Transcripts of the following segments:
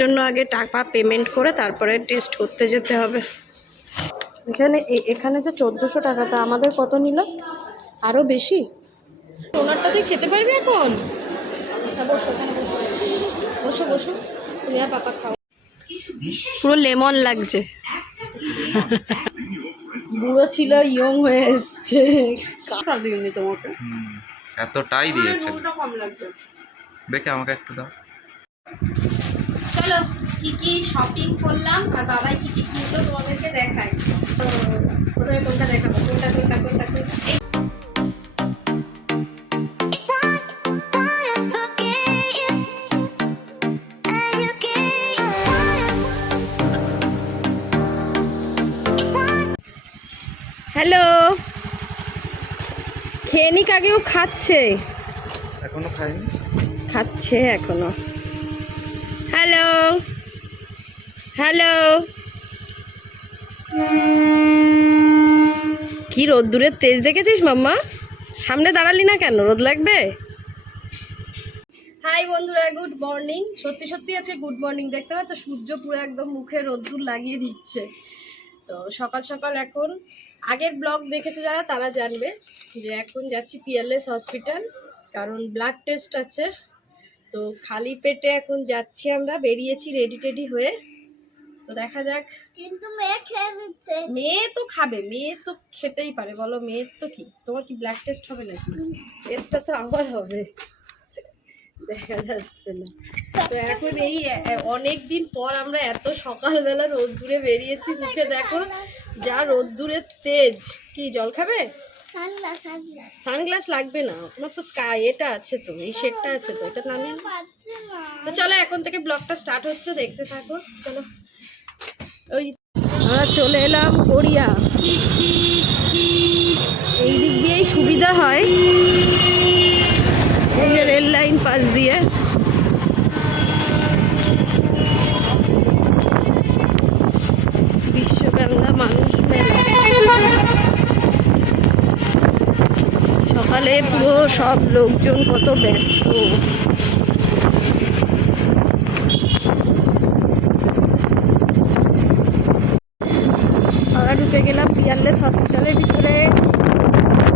জন্য আগে টাকা পেমেন্ট করে তারপরে টেস্ট করতে যেতে হবে। এখানে এ- এখানে যে চোদ্দোশো টাকা তা আমাদের কত নিল? আরও বেশি? ওনারটা তুই খেতে পারবি এখন? আচ্ছা, বসো বসো। বসো বসো। তুমি আর পাপা খাও। পুরো লেমন লাগছে। বুড়ো ছিল ইয়ং হয়ে এসছে। কাটা দিইনি তোমাকে? এতটাই লাগছে। দেখে আমাকে একটু দাও। চলো কি কি শপিং করলাম আর বাবাই কি কি কিনলো তোমাদেরকে দেখাই। তো প্রথমে কোনটা দেখাবো? কোনটা কোনটা কোনটা কোনটা? হ্যালো। খেয়ে নিক আগেও খাচ্ছে। এখনও খাইনি খাচ্ছে এখনও। হ্যালো। হ্যালো। কি রোদ্দুরের তেজ দেখেছিস, মাম্মা? সামনে দাঁড়ালি না কেন? রোদ লাগবে? হাই বন্ধুরা, গুড মর্নিং। সত্যি সত্যি আছে গুড মর্নিং। দেখতে পাচ্ছ, সূর্য পুরো একদম মুখে রোদ্দুর লাগিয়ে দিচ্ছে। তো সকাল সকাল এখন। আগের ব্লগ দেখেছ যারা, তারা জানবে যে এখন যাচ্ছি পিএলএস হসপিটাল কারণ ব্লাড টেস্ট আছে। তো খালি পেটে এখন যাচ্ছি আমরা বেরিয়েছি রেডি টেডি হয়ে। তো দেখা যাক। কিন্তু মেয়ে খেয়ে নিচ্ছে। মেয়ে তো খাবে মেয়ে তো খেতেই পারে। বলো মেয়ের তো কি? তোমার কি ব্লাড টেস্ট হবে নাকি? এরটা তো আমার হবে। দেখা যাচ্ছে না। তো এখন এই অনেক দিন পর আমরা এত সকালবেলা রোদ্দুরে বেরিয়েছি মুখে দেখো যা রোদ্দুরের তেজ। কি জল খাবে? সানগ্লাস লাগবে না। তোমার তো স্কাই এটা আছে তো এই শেডটা আছে তো এটা নামিয়ে নাও। পাচ্ছে না। তো চলো এখন থেকে ব্লগটা স্টার্ট হচ্ছে দেখতে থাকো চলো। ওই আমরা চলে এলাম গড়িয়া। এই দিক দিয়েই সুবিধা হয়। রেল লাইন পাশ দিয়ে। বিশ্ব বাংলা মানুষ মেলা। সকালে পুরো সব লোকজন কত ব্যস্ত। আমরা ঢুকে গেলাম পিয়ারলেস হসপিটালের ভিতরে।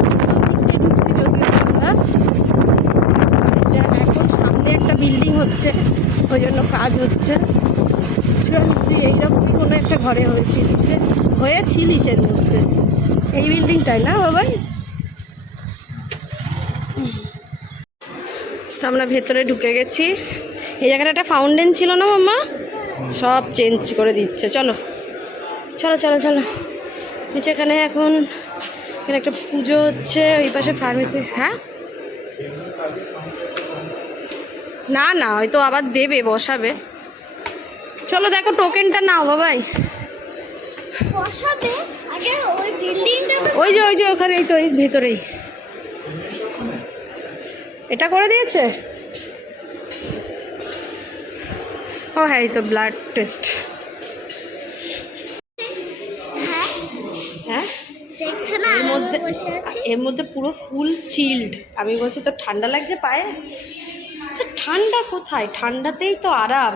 পিছন দিক ঢুকছি যদিও আমরা এখন সামনে একটা বিল্ডিং হচ্ছে, ওই জন্য কাজ হচ্ছে। এইরকমই কোনো একটা ঘরে হয়েছিলিস হয়েছিলিস এর মধ্যে। এই বিল্ডিংটাই না বাবাই? তো আমরা ভেতরে ঢুকে গেছি। এই জায়গাটা একটা ফাউন্টেন ছিল না মাম্মা? সব চেঞ্জ করে দিচ্ছে চলো। চলো চলো চলো। নিচে এখানে এখন এখানে একটা পুজো হচ্ছে ওই পাশে ফার্মেসি হ্যাঁ? না না হয়তো আবার দেবে বসাবে। চলো দেখো টোকেনটা নাও বাবাই। ওই যে ওই যে ওখানেই তো ওই ভেতরেই। এটা করে দিয়েছে? ও হ্যাঁ এই তো ব্লাড টেস্ট হ্যাঁ? হ্যাঁ? এর মধ্যে এর মধ্যে পুরো ফুল চিল্ড আমি বলছি তো ঠান্ডা লাগছে পায়ে? আচ্ছা ঠান্ডা কোথায়? ঠান্ডাতেই তো আরাম।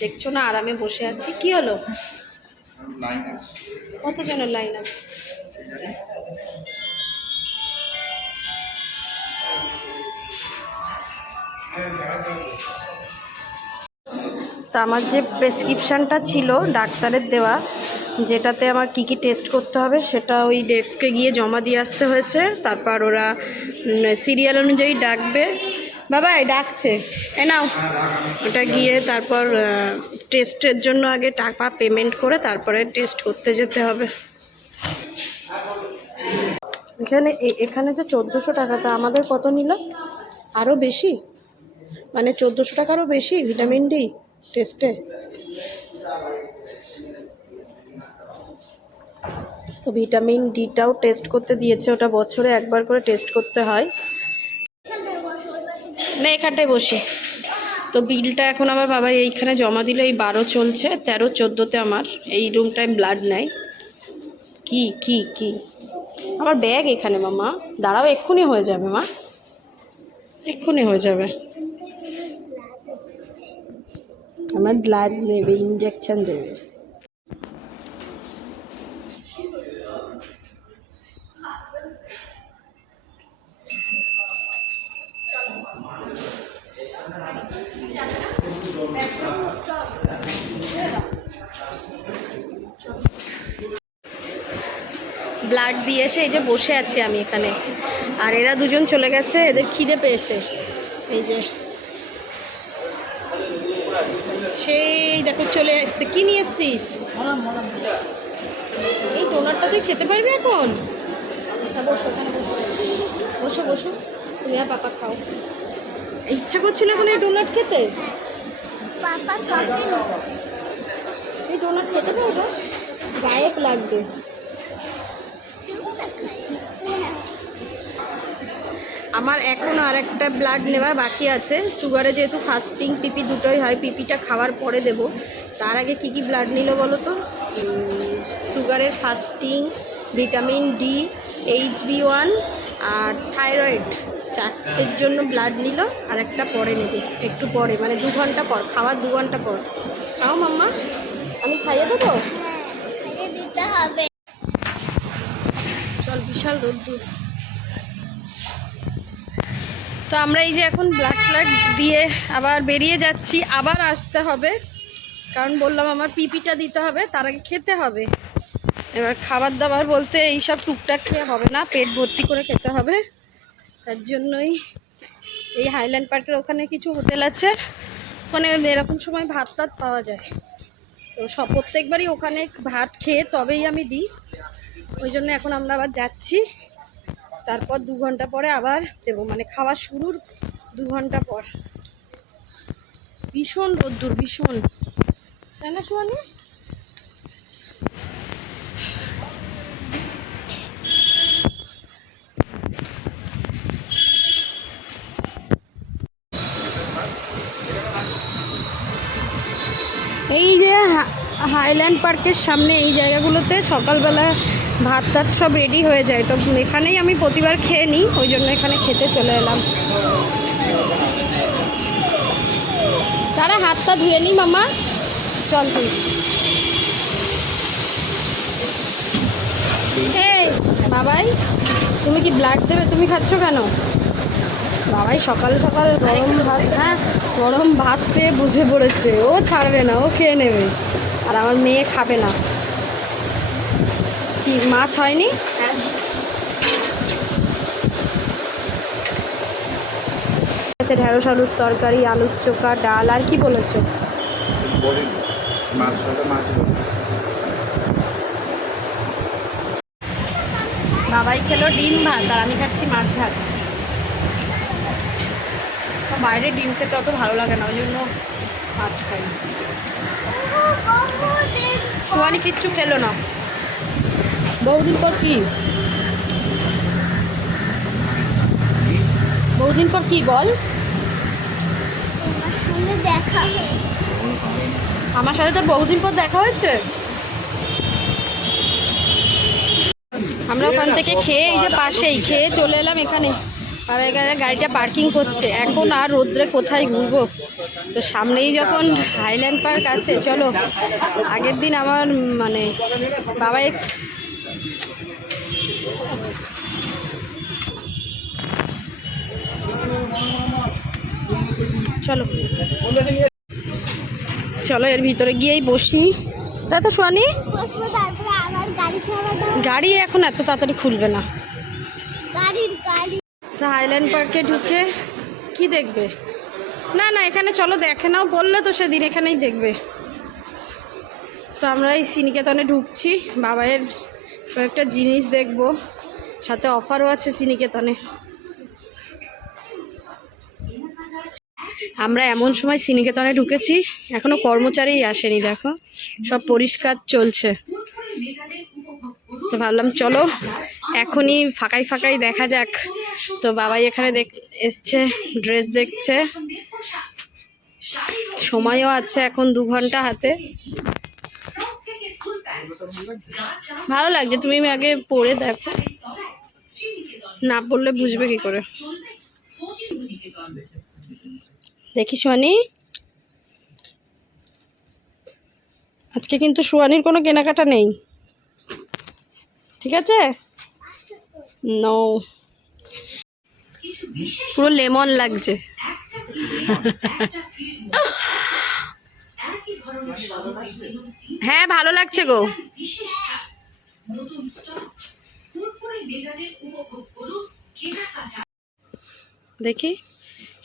দেখছ না আরামে বসে আছি। কি হলো? কতজনের লাইন আছে? তা আমার যে প্রেসক্রিপশানটা ছিল ডাক্তারের দেওয়া, যেটাতে আমার কি কি টেস্ট করতে হবে সেটা ওই ডেস্কে গিয়ে জমা দিয়ে আসতে হয়েছে। তারপর ওরা সিরিয়াল অনুযায়ী ডাকবে। বাবা ডাকছে। এ নাও। ওটা গিয়ে তারপর টেস্টের জন্য আগে টাকা পেমেন্ট করে তারপরে টেস্ট করতে যেতে হবে। এখানে এখানে যে চোদ্দোশো টাকা তা আমাদের কত নিল? আরও বেশি? মানে চোদ্দোশো টাকারও বেশি ভিটামিন ডি টেস্টে তো ভিটামিন ডিটাও টেস্ট করতে দিয়েছে, ওটা বছরে একবার করে টেস্ট করতে হয়। না, এখানটায় বসি। তো বিলটা এখন আমার বাবা এইখানে জমা দিল, এই বারো চলছে, তেরো, চোদ্দোতে আমার। এই রুমটায় ব্লাড নেয়। কি কি কি? আমার ব্যাগ এখানে, মামা। দাঁড়াও, এক্ষুনি হয়ে যাবে, মা। এক্ষুনি হয়ে যাবে। আমার ব্লাড নেবে ইঞ্জেকশন দেবে ব্লাড দিয়ে এসে এই যে বসে আছি আমি এখানে। আর এরা দুজন চলে গেছে, এদের খিদে পেয়েছে। এই যে সেই দেখো চলে এসছে কি নিয়ে এসছিস? এই ডোনারটা তুই খেতে পারবি এখন? আচ্ছা, বসো বসো। তুমি আর পাপা খাও। ইচ্ছা করছিল এখন এই ডোনাট খেতে? এই ডোনাট খেতে পারব? গায়েব লাগবে। আমার এখনও আর একটা ব্লাড নেওয়ার বাকি আছে। সুগারে যেহেতু ফাস্টিং পিপি দুটোই হয় পিপিটা খাওয়ার পরে দেব। তার আগে কি কি ব্লাড নিল বলো তো? সুগারের fasting vitamin D H B one আর থাইরয়েড চারটের জন্য ব্লাড নিল আর একটা পরে নেবে একটু পরে। মানে দু ঘণ্টা পর খাওয়ার দু ঘণ্টা পর। খাও মাম্মা আমি খাইয়ে দেবো? হ্যাঁ দিতে হবে। চল বিশাল রোদ্দুর। তো আমরা এই যে এখন ব্ল্যাক ফ্লাড দিয়ে আবার বেরিয়ে যাচ্ছি। আবার আসতে হবে। কারণ বললাম আমার পিপিটা দিতে হবে, তার আগে খেতে হবে। এবার খাবার দাবার বলতে এই সব টুকটাক খেয়ে হবে না, পেট ভর্তি করে খেতে হবে। তার জন্যই এই হাইল্যান্ড পার্কের ওখানে কিছু হোটেল আছে। ওখানে এরকম সময় ভাত টাত পাওয়া যায়। তো সব প্রত্যেকবারই ওখানে ভাত খেয়ে তবেই আমি দিই। ওই জন্য এখন আমরা আবার যাচ্ছি। তারপর দু ঘণ্টা পরে আবার দেবো। মানে খাওয়া শুরুর দু ঘণ্টা পর। ভীষণ রোদ্দুর, ভীষণ। তাই না সোয়ানি এই যে হাইল্যান্ড পার্কের সামনে এই জায়গাগুলোতে সকালবেলা ভাত টাত সব রেডি হয়ে যায়। তো এখানেই আমি প্রতিবার খেয়ে নিই, ওই জন্য এখানে খেতে চলে এলাম। তারা হাতটা ধুয়ে নি মামা। চল তুই। বাবাই, তুমি কি ব্লাড দেবে? তুমি খাচ্ছ কেন? বাবাই, সকাল সকাল গরম ভাত হ্যাঁ গরম ভাত পেয়ে বুঝে পড়েছে। ও ছাড়বে না, ও খেয়ে নেবে। আর আমার মেয়ে খাবে না। কি, মাছ হয়নি? আচ্ছা ঢেঁড়স, আলুর তরকারি, আলুর চোখা, ডাল, আর কি বলেছ। বাবাই খেলো ডিম ভাত, আর আমি খাচ্ছি মাছ ভাত। বাইরে ডিম খেতে অত ভালো লাগে না, ওই জন্য মাছ খাই সোয়ানি কিচ্ছু খেলো না। বহুদিন পর কি? বহুদিন পর কি বল? দেখা আমার সাথে তো বহুদিন পর দেখা হয়েছে। আমরা ওখান থেকে খেয়ে এই যে পাশেই খেয়ে চলে এলাম এখানে। বাবা এখানে গাড়িটা পার্কিং করছে। এখন আর রোদ্রে কোথায় ঘুরবো? তো সামনেই যখন হাইল্যান্ড পার্ক আছে, চলো। আগের দিন আমার মানে বাবা চলো। চলো, এর ভিতরে গিয়েই বসি। তাই তো সোয়ানি? গাড়ি এখন এত তাড়াতাড়ি খুলবে না। তো হাইল্যান্ড পার্কে ঢুকে কি দেখবে? না না, এখানে চলো, দেখে নাও। বললে তো সেদিন এখানেই দেখবে। তো আমরা এই সিনিকেতনে ঢুকছি। বাবাইয়ের কয়েকটা জিনিস দেখব। সাথে অফারও আছে সিনিকেতনে। আমরা এমন সময় সিনিকেতনে ঢুকেছি। এখনও কর্মচারীই আসেনি, দেখো। সব পরিষ্কার চলছে। তো ভাবলাম, চলো এখনই ফাঁকাই ফাঁকাই দেখা যাক। তো বাবাই এখানে দেখ এসছে ড্রেস দেখছে। সময়ও আছে এখন দু ঘণ্টা হাতে। ভালো লাগছে, তুমি আগে পরে দেখো। না পড়লে বুঝবে কি করে। দেখি মানে আজকে কিন্তু সুয়ানির কোনো কেনাকাটা নেই। ঠিক আছে? নো পুরো লেমন লাগছে। হ্যাঁ ভালো লাগছে গো। দেখি,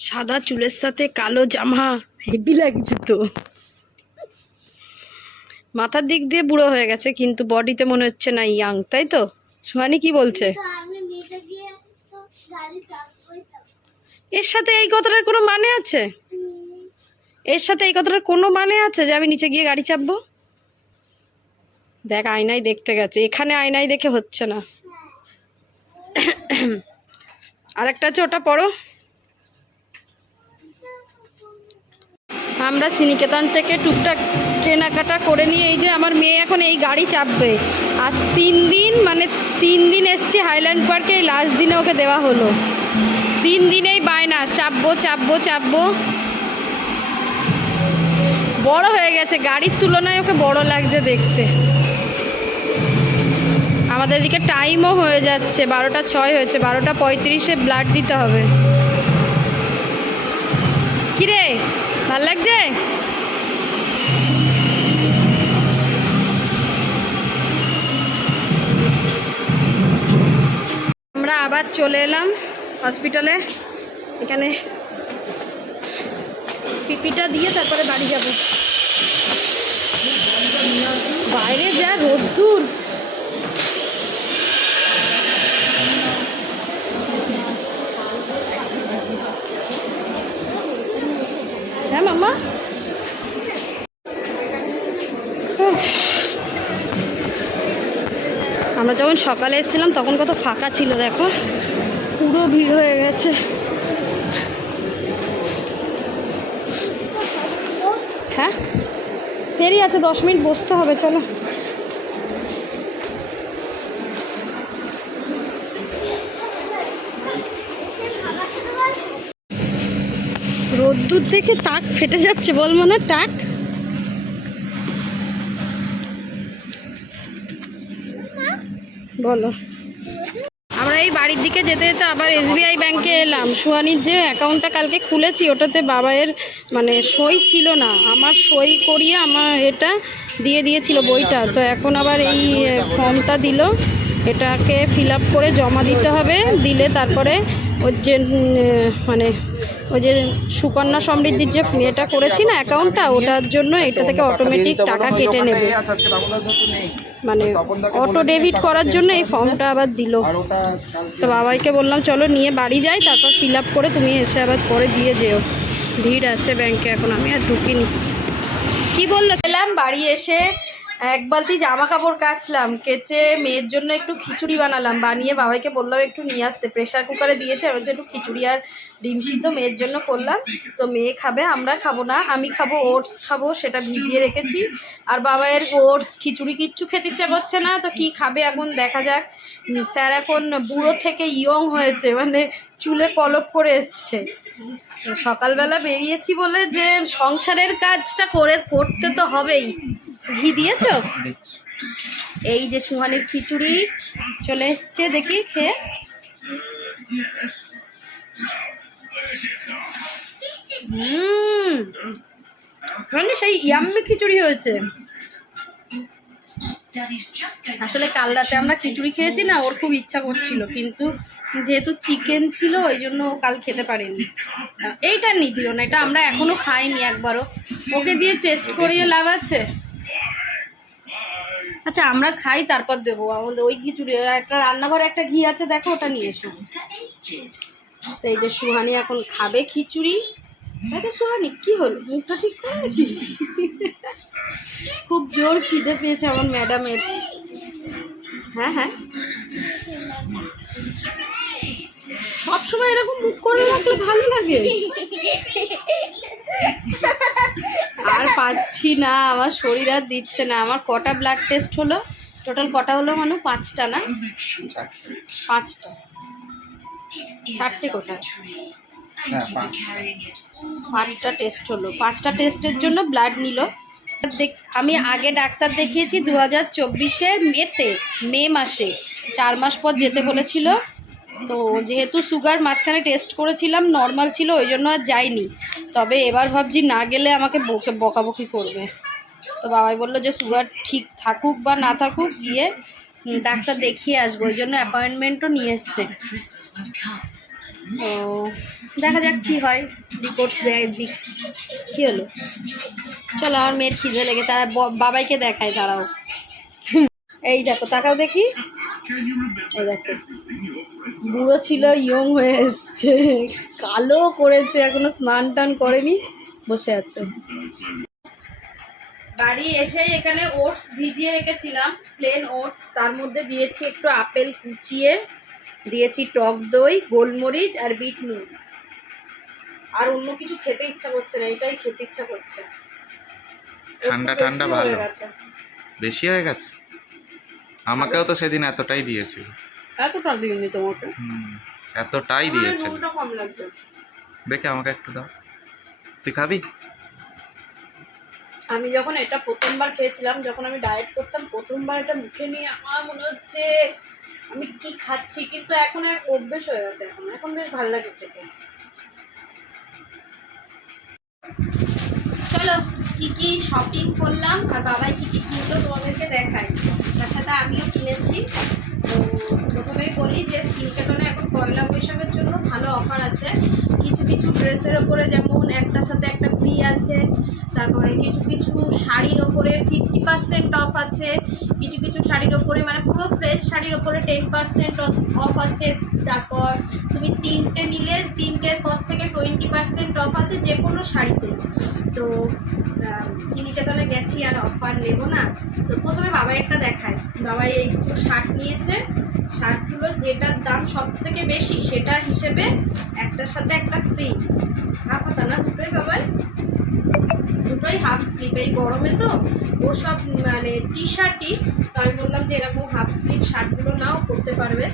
সাদা চুলের সাথে কালো জামা, হেভি লাগছে তো। মাথার দিক দিয়ে বুড়ো হয়ে গেছে, কিন্তু বডিতে মনে হচ্ছে না ইয়াং, তাই তো? সুহানি কি বলছে? এর সাথে এই কথাটার কোনো মানে আছে? এর সাথে এই কথাটার কোনো মানে আছে যে আমি নিচে গিয়ে গাড়ি চাপবো? দেখ আয়নায় দেখতে গেছে। এখানে আয়নায় দেখে হচ্ছে না। আরেকটা আছে ওটা পড়ো। আমরা সিনিকেতন থেকে টুকটাক কেনাকাটা করে নিয়ে এই যে আমার মেয়ে এখন এই গাড়ি চাপবে। আজ তিন দিন মানে তিন দিন এসছি হাইল্যান্ড পার্কে, এই লাস্ট দিনে ওকে দেওয়া হলো। তিন দিনেই বায়না, চাপবো চাপবো চাপবো। বড় হয়ে গেছে, গাড়ির তুলনায় ওকে বড় লাগছে দেখতে। আমাদের এদিকে টাইমও হয়ে যাচ্ছে, বারোটা ছয় হয়েছে, বারোটা পঁয়ত্রিশে ব্লাড দিতে হবে। কিরে, ভালো লাগছে? আমরা আবার চলে এলাম হসপিটালে। এখানে পিপিটা দিয়ে তারপরে বাড়ি যাব। বাইরে যা রোদ্দুর। যখন সকালে এসেছিলাম, তখন কত ফাঁকা ছিল, দেখো। পুরো ভিড় হয়ে গেছে। হ্যাঁ? দেরি আছে, দশ মিনিট বসতে হবে, চলো। রোদ্দুর দেখে টাক ফেটে যাচ্ছে, বল মনে টাক? বলো। আমরা এই বাড়ির দিকে যেতে যেতে আবার এসবিআই ব্যাংকে এলাম। সুহানির যে অ্যাকাউন্টটা কালকে খুলেছি, ওটাতে বাবায়ের মানে সই ছিল না। আমার সই করিয়ে আমার এটা দিয়ে দিয়েছিল বইটা। তো এখন আবার এই ফর্মটা দিল। এটাকে ফিল করে জমা দিতে হবে। দিলে তারপরে ওর যে মানে ওই যে সুকন্যা সমৃদ্ধির যে এটা করেছি না অ্যাকাউন্টটা ওটার জন্য এটা থেকে অটোমেটিক টাকা কেটে নেবে। মানে অটো ডেবিট করার জন্য এই ফর্মটা আবার দিল। তো বাবাইকে বললাম চলো নিয়ে বাড়ি যাই তারপর ফিল আপ করে তুমি এসে আবার পরে দিয়ে যেও। ভিড় আছে ব্যাংকে এখন আমি আর ঢুকিনি। কি বলল? গেলাম বাড়ি এসে এক বালতি জামা কাপড় কাচলাম, কেচে মেয়ের জন্য একটু খিচুড়ি বানালাম। বানিয়ে বাবাইকে বললাম, একটু নিয়ে আসতে। প্রেশার কুকারে দিয়েছে, আমি একটু খিচুড়ি আর ডিম সিদ্ধ মেয়ের জন্য করলাম। তো মেয়ে খাবে, আমরা খাব না, আমি খাব ওটস খাব, সেটা ভিজিয়ে রেখেছি। আর বাবাইয়ের ওটস, খিচুড়ি কিচ্ছু খেতে ইচ্ছা করছে না, তো কি খাবে এখন দেখা যাক। স্যার এখন বুড়ো থেকে ইয়ং হয়েছে মানে চুলে কলপ করে এসছে। সকালবেলা বেরিয়েছি বলে যে সংসারের কাজটা করে, করতে তো হবেই। ঘি দিয়েছ? এই যে সুহানির খিচুড়ি চলে এসছে দেখি খেয়ে। হুম। মানে সেই ইয়াম্মি খিচুড়ি হয়েছে। আসলে কাল রাতে আমরা খিচুড়ি খেয়েছি না ওর খুব ইচ্ছা করছিল কিন্তু যেহেতু চিকেন ছিল ওই জন্য ও কাল খেতে পারেনি। এইটা নি দিও না এটা আমরা এখনও খাইনি একবারও। ওকে দিয়ে টেস্ট করিয়ে লাভ আছে? আচ্ছা আমরা খাই, তারপর দেবো। আমাদের ওই খিচুড়ি একটা রান্নাঘরে একটা ঘি আছে, দেখো, ওটা নিয়ে এসো। তো এই যে সুহানি এখন খাবে খিচুড়ি। তাই তো সুহানি, কি হলো? মুখটা ঠিক নাকি? খুব জোর খিদে পেয়েছে আমার ম্যাডামের। হ্যাঁ হ্যাঁ। সবসময় এরকম মুখ করে রাখলে ভালো লাগে। আর পাচ্ছি না আমার শরীর আর দিচ্ছে না। আমার কটা ব্লাড টেস্ট হলো? টোটাল কটা হলো মানে? পাঁচটা না? পাঁচটা। চারটে কোথায়? হ্যাঁ পাঁচটা টেস্ট হলো। পাঁচটা টেস্টের জন্য ব্লাড নিল। আমি আগে ডাক্তার দেখিয়েছি দু হাজার চব্বিশের মেতে মে মাসে। চার মাস পর যেতে বলেছিল। তো যেহেতু সুগার মাঝখানে টেস্ট করেছিলাম নর্মাল ছিল, ওই জন্য আর যাইনি। তবে এবার ভাবছি না গেলে আমাকে বকে, বকাবকি করবে। তো বাবাই বলল যে সুগার ঠিক থাকুক বা না থাকুক, গিয়ে ডাক্তার দেখিয়ে আসব। ওই জন্য অ্যাপয়েন্টমেন্টও নিয়ে এসছে। তো দেখা যাক কী হয়। রিপোর্ট দেয় দিক কী হলো? চলো, আমার মেয়ের খিদে লেগেছে। আর বাবাইকে দেখায় দাঁড়াও। এই দেখো তাকাও দেখি। এই দেখো। বুড়ো ছিল ইয়ং হয়ে এসছে কালো করেছে এখনও স্নান টান করেনি বসে আছে। বাড়ি এসে এখানে ওটস ভিজিয়ে রেখেছিলাম প্লেন ওটস। তার মধ্যে দিয়েছি একটু আপেল কুচিয়ে দিয়েছি টক দই গোলমরিচ আর বিট নুন আর অন্য কিছু খেতে ইচ্ছা করছে না এটাই খেতে ইচ্ছা করছে। ঠান্ডা ঠান্ডা ভালো। বেশি হয়ে গেছে? আমাকেও তো সেদিন এতটাই দিয়েছিল। এতটা দিইনি তোমাকে? হুম, এতটাই দিয়েছে কম লাগছে। দেখে আমাকে একটু দাও। তুই খাবি? আমি যখন এটা প্রথমবার খেয়েছিলাম যখন আমি ডায়েট করতাম প্রথমবার এটা মুখে নিয়ে আমার মনে হচ্ছে আমি কি খাচ্ছি? কিন্তু এখন এক অভ্যেস হয়ে গেছে এখন। এখন বেশ ভালো লাগে খেতে। চলো। কি কি শপিং করলাম আর বাবাই কি কি কিনলো তোমাদেরকে দেখাই। তার সাথে আমিও কিনেছি। তো প্রথমেই বলি যে সিনিকেতনে এখন পয়লা বৈশাখের জন্য ভালো অফার আছে। কিছু কিছু ড্রেসের ওপরে যেমন একটার সাথে একটা ফ্রি আছে। তারপরে কিছু কিছু শাড়ির ওপরে ফিফটি পার্সেন্ট অফ আছে। কিছু কিছু শাড়ির ওপরে মানে পুরো ফ্রেশ শাড়ির ওপরে টেন পার্সেন্ট অফ আছে। তারপর তুমি তিনটে নিলে তিনটের পর থেকে টোয়েন্টি পার্সেন্ট অফ আছে যে কোনো শাড়িতে। তো আহ, শ্রীনিকেতনে গেছি আর অফার নেব না। তো প্রথমে বাবাইয়েরটা দেখায়। বাবাই এই দুটো শার্ট নিয়েছে। শার্টগুলো যেটার দাম সব থেকে বেশি সেটা হিসেবে একটার সাথে একটা ফ্রি হাফ হাতা না দুটোই বাবাই? দুটোই হাফ স্লিপ এই গরমে তো ওসব মানে টি শার্টই তো আমি বললাম যে এরকম হাফ স্লিপ শার্টগুলো নাও করতে পারবে।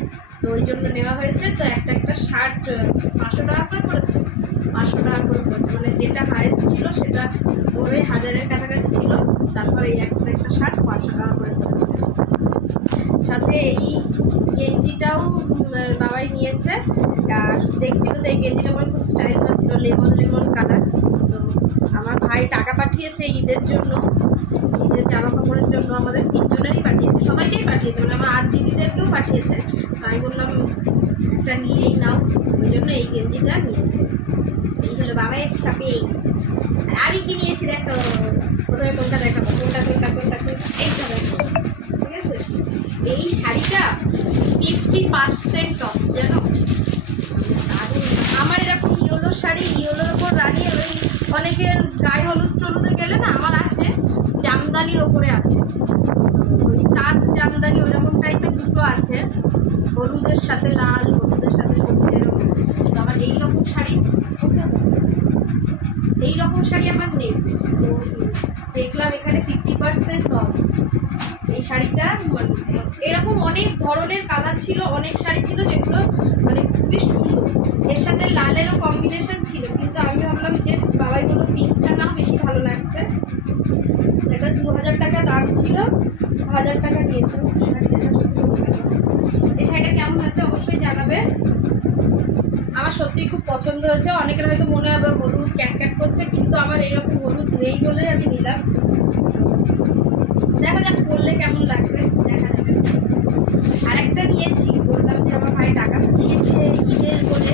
তো ওই জন্য নেওয়া হয়েছে। তো একটা একটা শার্ট পাঁচশো টাকা করে পড়েছে। পাঁচশো টাকা করে পড়েছে। মানে যেটা হায়েস্ট ছিল সেটা ওর ওই হাজারের কাছাকাছি ছিল। তারপর এই একটা একটা শার্ট পাঁচশো টাকা করে পড়েছে। সাথে এই গেঞ্জিটাও বাবাই নিয়েছে। আর দেখছিল তো এই গেঞ্জিটা আমার খুব স্টাইল পাচ্ছিল লেমন লেমন কালার আমার ভাই টাকা পাঠিয়েছে ঈদের জন্য। ঈদের জামা কাপড়ের জন্য আমাদের তিনজনেরই পাঠিয়েছে, সবাইকেই পাঠিয়েছে মানে আমার আর দিদিদেরকেও পাঠিয়েছে। আমি বললাম, একটা নিয়েই নাও। ওই জন্য এই গেঞ্জিটা নিয়েছে। এই হলো বাবাইয়ের শপিং আর আমি কি নিয়েছি দেখো? প্রথমে কোনটা দেখাবো? কোনটা কোনটা কোনটা এইটা দেখো, ঠিক আছে? এই শাড়িটা ফিফটি পার্সেন্ট অফ জানো। আমার এরকম ইয়েলো শাড়ি, ইয়েলোর ওপর ওই অনেকের গায়ে হলুদ টলুদে গেলে না আমার আছে, জামদানির ওপরে আছে। ওই তাঁত জামদানি ওইরকম টাইপের দুটো আছে, হলুদের সাথে লাল, হলুদের সাথে সবুজ এরকম। আমার এইরকম শাড়ি এই রকম শাড়ি আমার নেই। তো দেখলাম এখানে ফিফটি পার্সেন্ট অফ এই শাড়িটা মানে এরকম অনেক ধরনের কালার ছিল, অনেক শাড়ি ছিল যেগুলো মানে খুবই সুন্দর। এর সাথে লালেরও কম্বিনেশন ছিল, কিন্তু আমি ভাবলাম যে বাবাই বলল পিঙ্কটা নাও, বেশি ভালো লাগছে। এটা দু হাজার টাকা দাম ছিল হাজার টাকা নিয়েছে। এই শাড়িটা কেমন হয়েছে অবশ্যই জানাবে। আমার সত্যিই খুব পছন্দ হয়েছে। অনেকের হয়তো মনে হবে হলুদ ক্যাট ক্যাট করছে কিন্তু আমার এরকম হলুদ নেই বলে আমি নিলাম দেখা যাক পরলে কেমন লাগবে দেখা যাবে আরেকটা নিয়েছি বললাম যে আমার ভাই টাকা পাঠিয়েছে ঈদের বলে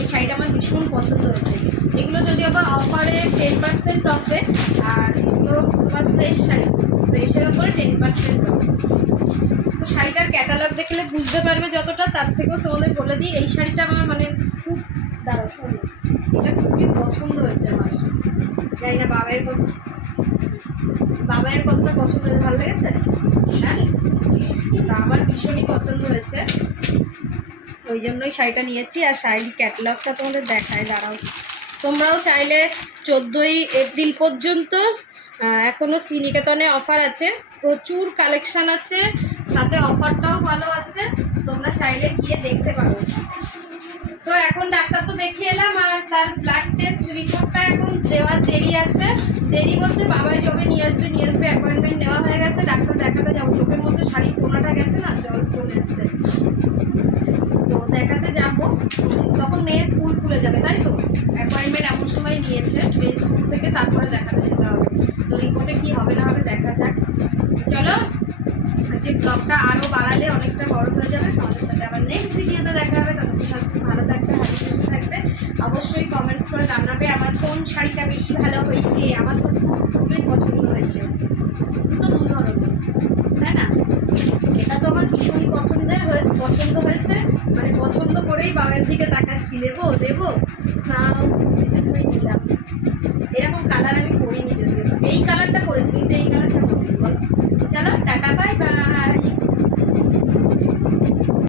এই শাড়িটা আমার ভীষণ পছন্দ হয়েছে এগুলো যদি আবার অফারে টেন পার্সেন্ট অফে আর এগুলো তোমার ফ্রেশ শাড়ি ফ্রেশের ওপরে টেন পার্সেন্ট অফ তো শাড়িটার ক্যাটালগ দেখলে বুঝতে পারবে যতটা তার থেকেও তোমাদের বলে দিই এই শাড়িটা আমার মানে খুব শোনো এটা খুবই পছন্দ হয়েছে আমার। জানি না বাবাইয়ের কত বাবাইয়ের কতটা পছন্দ হয়েছে ভালো লেগেছে? হ্যাঁ? আমার ভীষণই পছন্দ হয়েছে। ওই জন্যই শাড়িটা নিয়েছি আর শাড়ির ক্যাটালগটা তোমাদের দেখায় দাঁড়াও। তোমরাও চাইলে চোদ্দোই এপ্রিল পর্যন্ত আহ, এখনও শ্রীনিকেতনে অফার আছে। প্রচুর কালেকশন আছে সাথে অফারটাও ভালো আছে। তোমরা চাইলে গিয়ে দেখতে পারো। তো এখন ডাক্তার তো দেখিয়ে এলাম, আর তার ব্লাড টেস্ট রিপোর্টটা এখন দেওয়ার দেরি আছে। দেরি বলতে বাবাই যবে নিয়ে আসবে নিয়ে আসবে অ্যাপয়েন্টমেন্ট নেওয়া হয়ে গেছে। ডাক্তার দেখাতে যাব। চোখের মধ্যে শাড়ির কোনাটা গেছে না? জল চলে এসছে। তো দেখাতে যাব। তখন মেয়ে স্কুল খুলে যাবে, তাই তো? অ্যাপয়েন্টমেন্ট এমন সময় নিয়েছে, মেয়ে স্কুল থেকে তারপরে দেখাতে যেতে হবে। তো রিপোর্টে কী হবে না হবে দেখা যাক। চলো, আজকে ব্লগটা আরও বাড়ালে অনেকটা বড় হয়ে যাবে। তোমাদের সাথে আবার নেক্সট ভিডিওতে দেখা হবে ততক্ষণ সাথে ভালো থাকবে হাসি খুশি থাকবে অবশ্যই কমেন্টস করে জানাবে। আমার কোন শাড়িটা বেশি ভালো হয়েছে? আমার তো খুব খুবই পছন্দ হয়েছে। দুটো দু ধরনের। তাই না? এটা তো আমার ভীষণ পছন্দের পছন্দ হয়েছে। মানে পছন্দ করেই বাবার দিকে তাকাচ্ছি। দেবো দেবো?